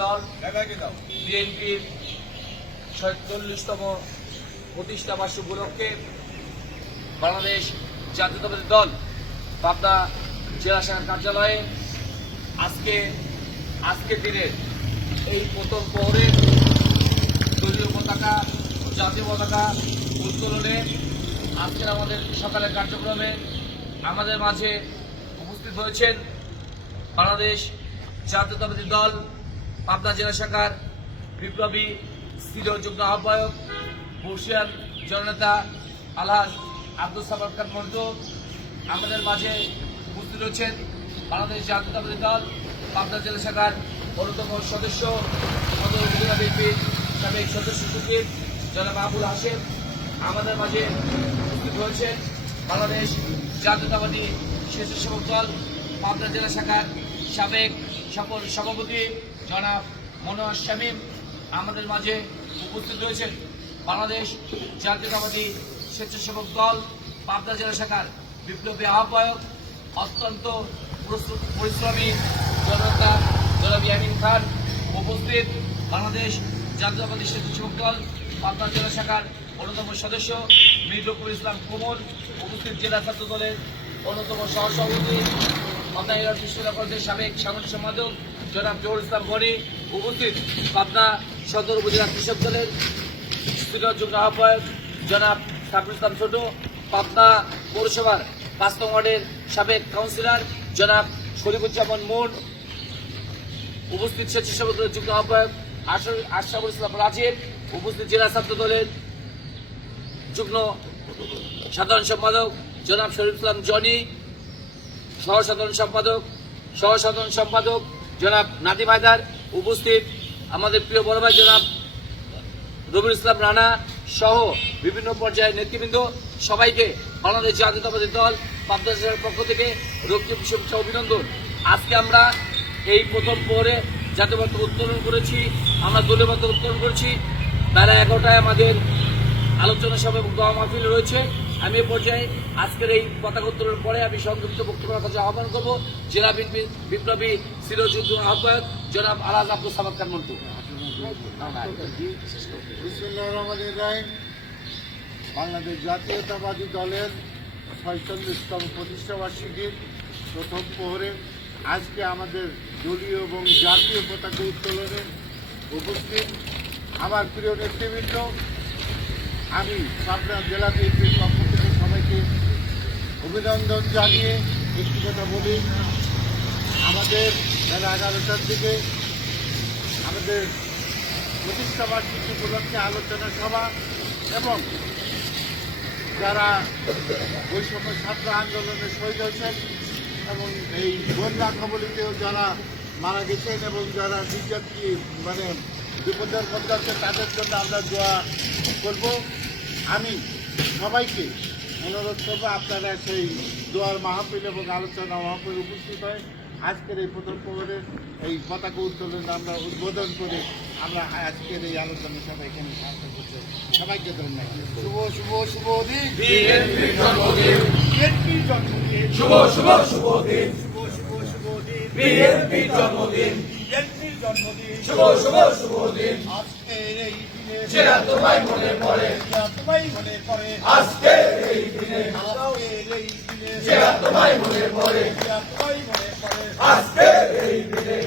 দল বিএনপির ৪৭তম প্রতিষ্ঠা বার্ষিকী উপলক্ষে বাংলাদেশ জাতীয়তাবাদী দল পাবনা জেলা শাখার কার্যালয়ে আজকের দিনের এই প্রথম প্রহরে দলীয় পতাকা জাতীয় পতাকা উত্তোলনে আজকের আমাদের সকালের কার্যক্রমে আমাদের মাঝে উপস্থিত হয়েছেন বাংলাদেশ জাতীয়তাবাদী দল পাবনা জেলা শাখার বিপ্লবী সিনিয়র যুগ্ম আহ্বায়ক বর্ষিয়ান জননেতা আলহাজ আব্দুল সামাদ খান মন্টু। আমাদের মাঝে উপস্থিত রয়েছেন বাংলাদেশ জাতীয়তাবাদী দল পাবনা জেলা শাখার অন্যতম সদস্য সদর উপজেলা বিএনপির সাবেক সদস্য সচিব জনাব আবুল হাশেম। আমাদের মাঝে উপস্থিত হয়েছেন বাংলাদেশ জাতীয়তাবাদী স্বেচ্ছাসেবক দল পাবনা জেলা শাখার সাবেক সভাপতি জনাব মনোয়ার শামীম। আমাদের মাঝে উপস্থিত রয়েছেন বাংলাদেশ জাতীয়তাবাদী স্বেচ্ছাসেবক দল পাবনা জেলা শাখার বিপ্লবী আহ্বায়ক অত্যন্ত পরিশ্রমী জনতা জনাব ইয়ামিন খান। উপস্থিত বাংলাদেশ জাতীয়তাবাদী স্বেচ্ছাসেবক দল পাবনা জেলা শাখার অন্যতম সদস্য মীর রফিকুল ইসলাম কোমল। উপস্থিত জেলা ছাত্র দলের অন্যতম সহসভাপতি পাবনা জেলা কৃষ্ণা কলেজের সাবেক সাংগঠনিক সম্পাদক জনাব জহুর ইসলাম গনি। উপস্থিত পাবনা সদর উপজেলা কৃষক দলের সিনিয়র যুগ্ম আহ্বায়ক জনাব সাবরুল ইসলাম ছোট। পাবনা পৌরসভার ৫ নং ওয়ার্ডের সাবেক কাউন্সিলর জনাব শরীফুজ্জামান মুন। উপস্থিত স্বেচ্ছাসেবক দলের যুগ্ম আহ্বায়ক আশরাফুল ইসলাম রাজীব। উপস্থিত জেলা ছাত্র দলের যুগ্ম সাধারণ সম্পাদক জনাব শরীফ ইসলাম জনি। সহ সাধারণ সম্পাদক জনাব নাদিম হায়দার। উপস্থিত আমাদের প্রিয় বড় ভাই জনাব রবিউল ইসলাম রানা সহ বিভিন্ন পর্যায়ের নেতৃবৃন্দ, সবাইকে বাংলাদেশ জাতীয়তাবাদী দল পাবনা জেলার পক্ষ থেকে রক্তিম শুভেচ্ছা অভিনন্দন। আজকে আমরা এই প্রথম প্রহরে জাতীয় পতাকা উত্তোলন করেছি, আমরা দলীয় পতাকা উত্তোলন করেছি। বেলা ১১টায় আমাদের আলোচনা সভা এবং দোয়া মাহফিল রয়েছে। আমি এই পর্যায়ে আজকের এই পতাকা উত্তোলনের পরে আমি সংক্ষিপ্ত বক্তব্য রাখার কাছে আহ্বান করবো জেলা বিএনপির বিপ্লবী সিনিয়র যুগ্ম আহ্বায়ক জনাব আলহাজ আব্দুল সামাদ খান মন্টু। বাংলাদেশ জাতীয়তাবাদী দলের ৪৭তম প্রতিষ্ঠা বার্ষিকীর প্রথম প্রহরে আজকে আমাদের দলীয় এবং জাতীয় পতাকা উত্তোলনে উপস্থিত আমার প্রিয় নেতৃবৃন্দ। আমি পাবনা জেলা বিএনপির পক্ষ থেকে সবাইকে অভিনন্দন জানিয়ে একটি কথা বলি, আমাদের বেলা ১১টার দিকে আমাদের প্রতিষ্ঠা বার্ষিকী উপলক্ষে আলোচনা সভা এবং যারা বৈষম্য ছাত্র আন্দোলনে শহীদ হয়েছেন এবং এই বন্যা কবলিতেও যারা মারা গেছেন এবং যারা বিপদের মধ্যে আছে তাদের জন্য আমরা দোয়া করব। আমি সবাইকে অনুরোধ করবো আপনারা সেই দোয়ার মাহফিল এবং আলোচনা মাহফিল উপস্থিত হয়। আজকের এই প্রথম প্রহরের এই পতাকা উত্তোলন আমরা উদ্বোধন করে আমরা আজকের এই আলোচনা সবাই এখানে সাহায্য করছি। সবাইকে ধন্যবাদ। শুভ শুভ শুভ দিন বিএনপির জন্মদিন, বিএনপির জন্মদিন, শুভ শুভ শুভ দিন, শুভ শুভ শুভ দিন বিএনপির জন্মদিন, বিএনপির জন্মদিন, শুভ শুভ শুভ দিন। আজকের এই দিনে যেটা তোমায় মনে পড়ে, তোমায় মনে পড়ে, আজকের এই দিনে, আজকের এই দিনে যেটা তোমায় মনে পড়ে, তোমায় মনে পড়ে, আজকের এই দিনে।